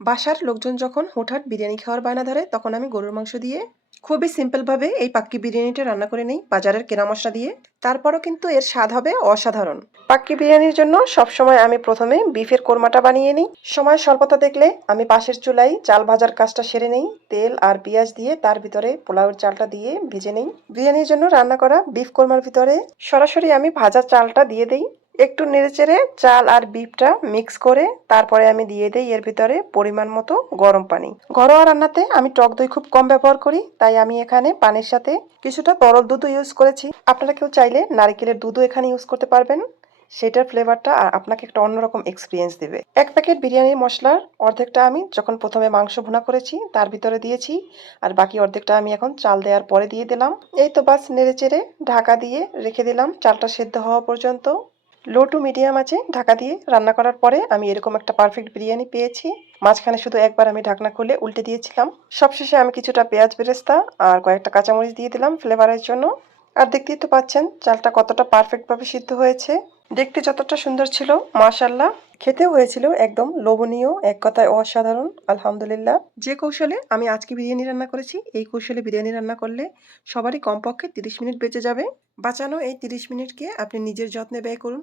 বাসার লোকজন যখন হুটহাট বিরিয়ানি খাওয়ার বায়না ধরে তখন আমি গরুর মাংস দিয়ে খুবই সিম্পল ভাবে এই পাক্কি বিরিয়ানিটা রান্না করে নেই বাজারের কেনা মশলা দিয়ে। তারপরও কিন্তু এর স্বাদ হবে অসাধারণ। পাক্কি বিরিয়ানির জন্য সবসময় আমি প্রথমে বিফের কোরমাটা বানিয়ে নিই। সময় স্বল্পতা দেখলে আমি পাশের চুলায় চাল ভাজার কাজটা সেরে নেই। তেল আর পেঁয়াজ দিয়ে তার ভিতরে পোলাওয়ের চালটা দিয়ে ভেজে নেই। বিরিয়ানির জন্য রান্না করা বিফ কোরমার ভিতরে সরাসরি আমি ভাজা চালটা দিয়ে দেই। একটু নেড়েচেড়ে চাল আর বিফটা মিক্স করে তারপরে আমি দিয়ে দেই এর ভিতরে পরিমাণ মতো গরম পানি। ঘরোয়া রান্নাতে আমি টক দই খুব কম ব্যবহার করি, তাই আমি এখানে পানির সাথে কিছুটা তরল দুধও ইউজ করেছি। আপনারা কেউ চাইলে নারকেলের দুধও এখানে ইউজ করতে পারবেন। সেটার ফ্লেভারটা আর আপনাকে একটা অন্যরকম এক্সপিরিয়েন্স দেবে। এক প্যাকেট বিরিয়ানির মশলার অর্ধেকটা আমি যখন প্রথমে মাংস ভুনা করেছি তার ভিতরে দিয়েছি, আর বাকি অর্ধেকটা আমি এখন চাল দেওয়ার পরে দিয়ে দিলাম। এই তো বাস নেড়েচেড়ে ঢাকা দিয়ে রেখে দিলাম চালটা সেদ্ধ হওয়া পর্যন্ত। লো টু মিডিয়াম আছে ঢাকা দিয়ে রান্না করার পরে আমি এরকম একটা পারফেক্ট বিরিয়ানি পেয়েছি। মাঝখানে শুধু একবার আমি ঢাকনা খুলে উল্টে দিয়েছিলাম। সবশেষে আমি কিছুটা পেঁয়াজ বেরেস্তা আর কয়েকটা কাঁচামরিচ দিয়ে দিলাম ফ্লেভারের জন্য। আর দেখতেই তো পাচ্ছেন চালটা কতটা পারফেক্ট ভাবে সিদ্ধ হয়েছে। দেখতে যতটা সুন্দর ছিল মাশাআল্লাহ, খেতেও হয়েছিল একদম লোভনীয়, এক কথায় অসাধারণ। আলহামদুলিল্লাহ। যে কৌশলে আমি আজকে বিরিয়ানি রান্না করেছি এই কৌশলে বিরিয়ানি রান্না করলে সবারই কমপক্ষে 30 মিনিট বেঁচে যাবে। বাঁচানো এই 30 মিনিটকে আপনি নিজের যত্নে ব্যয় করুন।